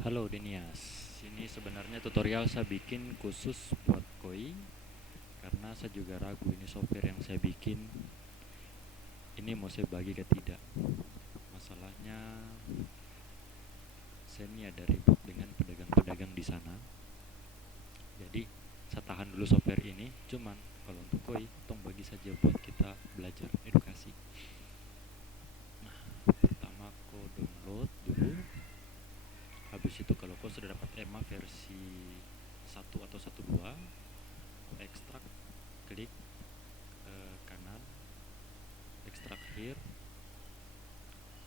Halo Denias, ini sebenarnya tutorial saya bikin khusus buat koi karena saya juga ragu ini software yang saya bikin ini mau saya bagi ke tidak. Masalahnya saya ini ada ribut dengan pedagang-pedagang di sana. Jadi saya tahan dulu software ini, cuman kalau untuk koi tong bagi saja buat kita belajar edukasi. Nah, pertama kau download dulu. Habis itu kalau kau sudah dapat EMA versi 1 atau 1.2, kau ekstrak, klik kanan, ekstrak here,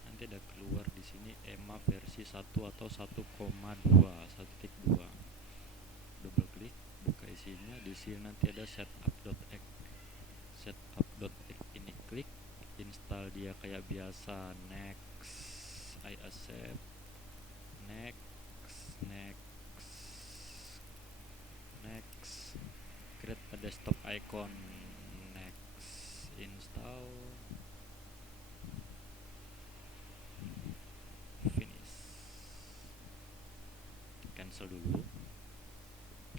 nanti ada keluar di sini EMA versi 1 atau 1,2, 1.2. Double klik, buka isinya. Di sini nanti ada setup.exe. Setup.exe ini klik, install dia kayak biasa, next, I accept, next, next, next, create a desktop icon, next, install, finish, cancel dulu,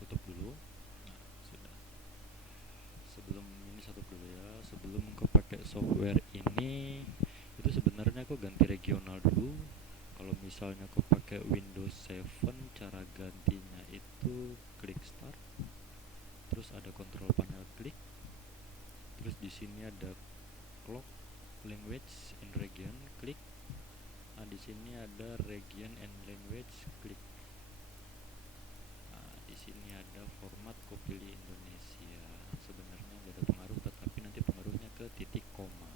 tutup dulu. Nah, sudah. Sebelum ini satu dulu ya, sebelum kau pakai software ini itu sebenarnya kau ganti regional dulu. Kalau misalnya kau pakai Windows 7, cara gantinya itu klik start, terus ada control panel, klik, terus di sini ada clock language and region, klik. Nah, di sini ada region and language, klik. Nah, di sini ada format, kau pilih Indonesia. Sebenarnya gak ada pengaruh, tetapi nanti pengaruhnya ke titik koma.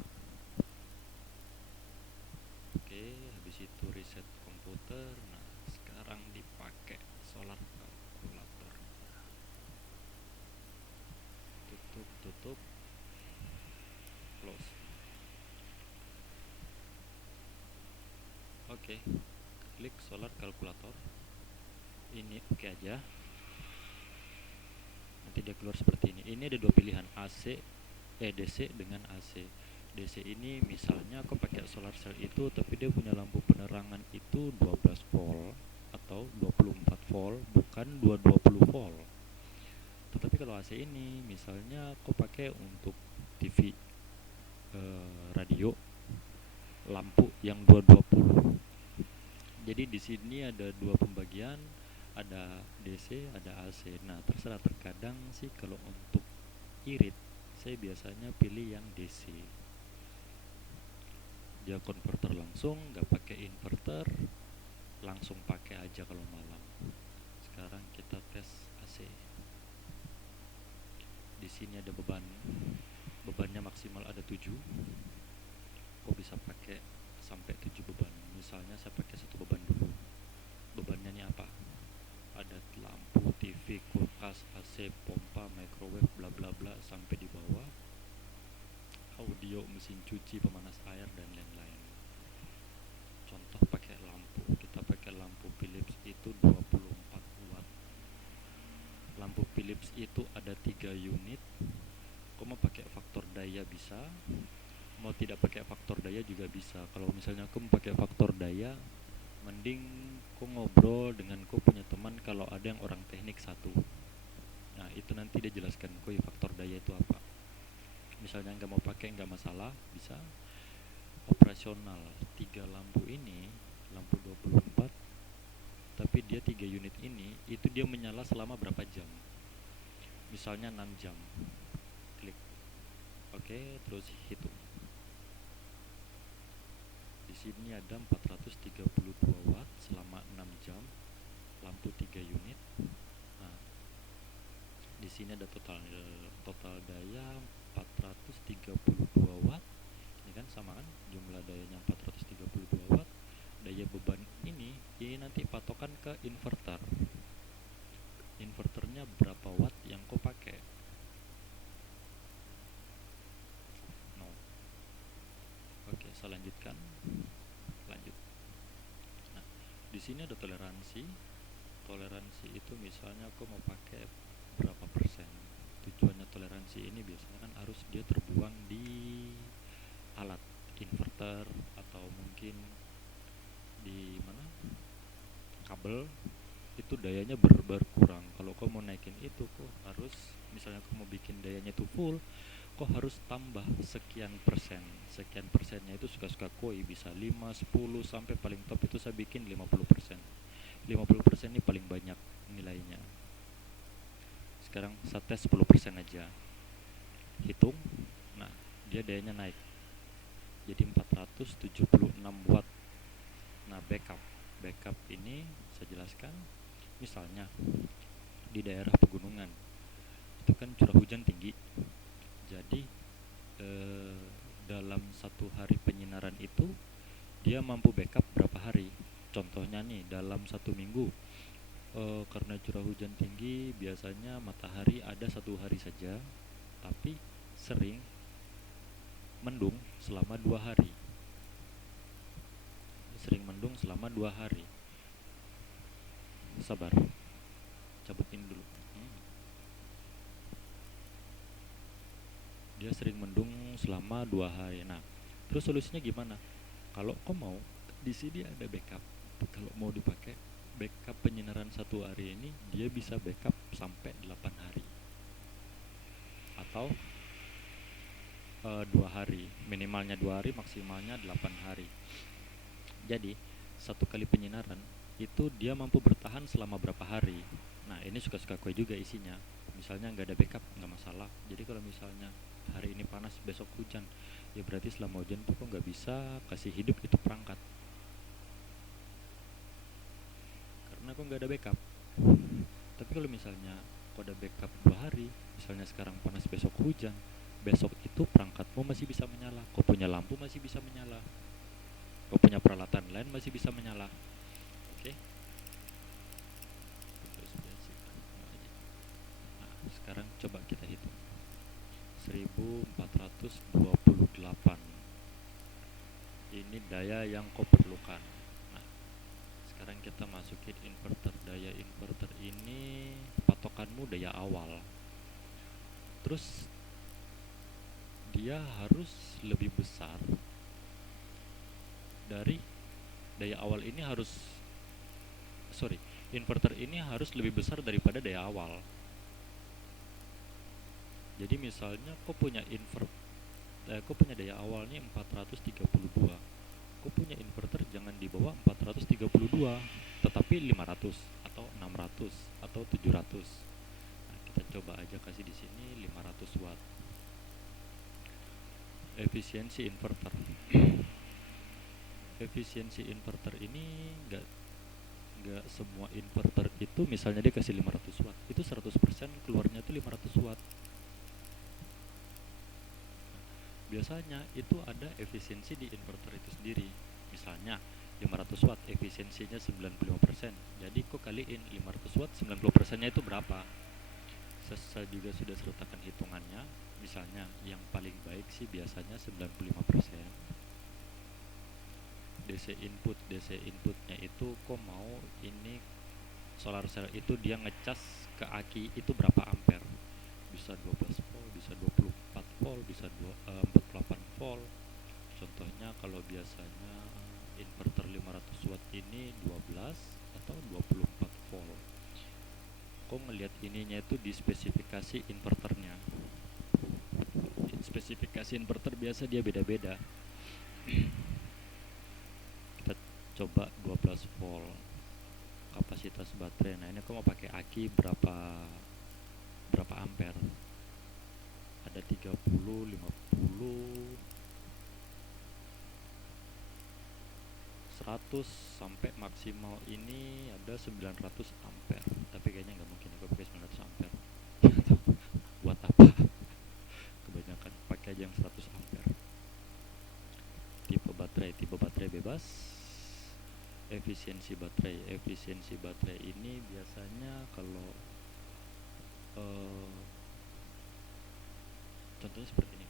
Oke, habis itu reset komputer. Nah, sekarang dipakai solar calculator. Tutup, tutup, close. Oke, klik solar calculator. Ini oke aja. Nanti dia keluar seperti ini. Ini ada dua pilihan, DC dengan AC. DC ini misalnya aku pakai solar cell itu tapi dia punya lampu penerangan itu 12 volt atau 24 volt, bukan 220 volt. Tetapi kalau AC ini misalnya aku pakai untuk TV, radio, lampu yang 220. Jadi di sini ada dua pembagian, ada DC, ada AC. Nah, terserah, terkadang sih kalau untuk irit saya biasanya pilih yang DC. Dia konverter langsung, nggak pakai inverter, langsung pakai aja kalau malam. Sekarang kita tes AC. Di sini ada beban, bebannya maksimal ada 7. Kok bisa pakai sampai 7 beban? Misalnya saya pakai 1 beban dulu. Bebannya ini apa? Ada lampu, TV, kulkas, AC, pompa, microwave, bla bla bla sampai di bawah. Audio, mesin cuci, pemanas air dan lain-lain. Contoh pakai lampu, kita pakai lampu Philips itu 24 watt. Lampu Philips itu ada 3 unit. Kau mau pakai faktor daya bisa, mau tidak pakai faktor daya juga bisa. Kalau misalnya kau mau pakai faktor daya, mending kau ngobrol dengan kau punya teman kalau ada yang orang teknik satu. Nah, itu nanti dia jelaskan kau faktor daya itu apa. Misalnya nggak mau pakai, nggak masalah, bisa. Operasional 3 lampu ini, lampu 24, tapi dia 3 unit ini itu dia menyala selama berapa jam. Misalnya 6 jam. Klik. Oke, terus hitung. Di sini ada 432 watt selama 6 jam. Lampu 3 unit. Nah, di sini ada total daya 432 watt. Ini kan sama kan, jumlah dayanya 432 watt. Daya beban ini nanti patokan ke inverter. Inverternya berapa watt yang kau pakai? No. Oke, saya lanjutkan. Lanjut. Nah, di sini ada toleransi. Toleransi itu misalnya aku mau pakai berapa persen. Tujuannya toleransi ini biasanya kan harus dia terbuang di alat inverter atau mungkin di mana, kabel itu dayanya berkurang. Kalau kau mau naikin itu kok harus, misalnya kau mau bikin dayanya itu full, kok harus tambah sekian persen. Sekian persennya itu suka-suka koi, bisa 5, 10, sampai paling top itu saya bikin 50%. 50% ini paling banyak nilainya. Sekarang saya tes 10% aja, hitung. Nah, dia dayanya naik jadi 476 watt. Nah, backup ini saya jelaskan. Misalnya di daerah pegunungan itu kan curah hujan tinggi, jadi dalam satu hari penyinaran itu dia mampu backup berapa hari. Contohnya nih, dalam satu minggu, karena curah hujan tinggi biasanya matahari ada satu hari saja, tapi sering mendung selama 2 hari. Sabar, cabutin dulu. Dia sering mendung selama 2 hari. Nah, terus solusinya gimana? Kalau kau mau, di sini ada backup. Kalau mau dipakai backup penyinaran satu hari ini, dia bisa backup sampai 8 hari atau 2 hari. Minimalnya 2 hari, maksimalnya 8 hari. Jadi satu kali penyinaran itu dia mampu bertahan selama berapa hari. Nah, ini suka-suka kue juga isinya. Misalnya nggak ada backup, nggak masalah. Jadi kalau misalnya hari ini panas, besok hujan, ya berarti selama hujan tuh kok nggak bisa kasih hidup itu perangkat, karena kok nggak ada backup. Tapi kalau misalnya kok ada backup 2 hari, misalnya sekarang panas, besok hujan, besok itu perangkatmu masih bisa menyala, kau punya lampu masih bisa menyala, kau punya peralatan lain masih bisa menyala. Oke. Nah, sekarang coba kita hitung. 1428 ini daya yang kau perlukan. Nah, sekarang kita masukin inverter. Daya inverter ini patokanmu daya awal, terus dia harus lebih besar dari daya awal ini. Inverter ini harus lebih besar daripada daya awal. Jadi misalnya kau punya daya awalnya 432, kau punya inverter jangan di bawah 432, tetapi 500 atau 600 atau 700. Nah, kita coba aja kasih di sini 500 watt. Efisiensi inverter. Efisiensi inverter ini enggak semua inverter itu, misalnya dia kasih 500 watt, itu 100% keluarnya itu 500 watt. Biasanya itu ada efisiensi di inverter itu sendiri. Misalnya 500 watt efisiensinya 95%. Jadi kok kaliin 500 watt 90%-nya itu berapa? Saya juga sudah sertakan hitungannya. Misalnya yang paling baik sih biasanya 95%. DC inputnya itu kok mau ini solar cell itu dia ngecas ke aki itu berapa ampere? Bisa 12 volt, bisa 24 volt, bisa 48 volt. Contohnya kalau biasanya inverter 500 watt ini 12 atau 24 volt. Kok ngelihat ininya itu di spesifikasi inverternya. Spesifikasi inverter biasa dia beda-beda. Kita coba 12 volt kapasitas baterai. Nah, ini aku mau pakai aki berapa ampere? Ada 30, 50, 100 sampai maksimal ini ada 900 ampere. Tapi kayaknya nggak mungkin aku pakai 900 ampere. Buat apa? Kebanyakan pakai aja yang 100 ampere. Tipe baterai bebas. Efisiensi baterai ini biasanya kalau contohnya seperti ini.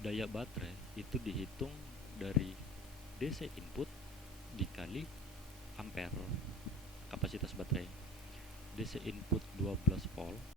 Daya baterai itu dihitung dari DC input dikali ampere kapasitas baterai. DC input 12 volt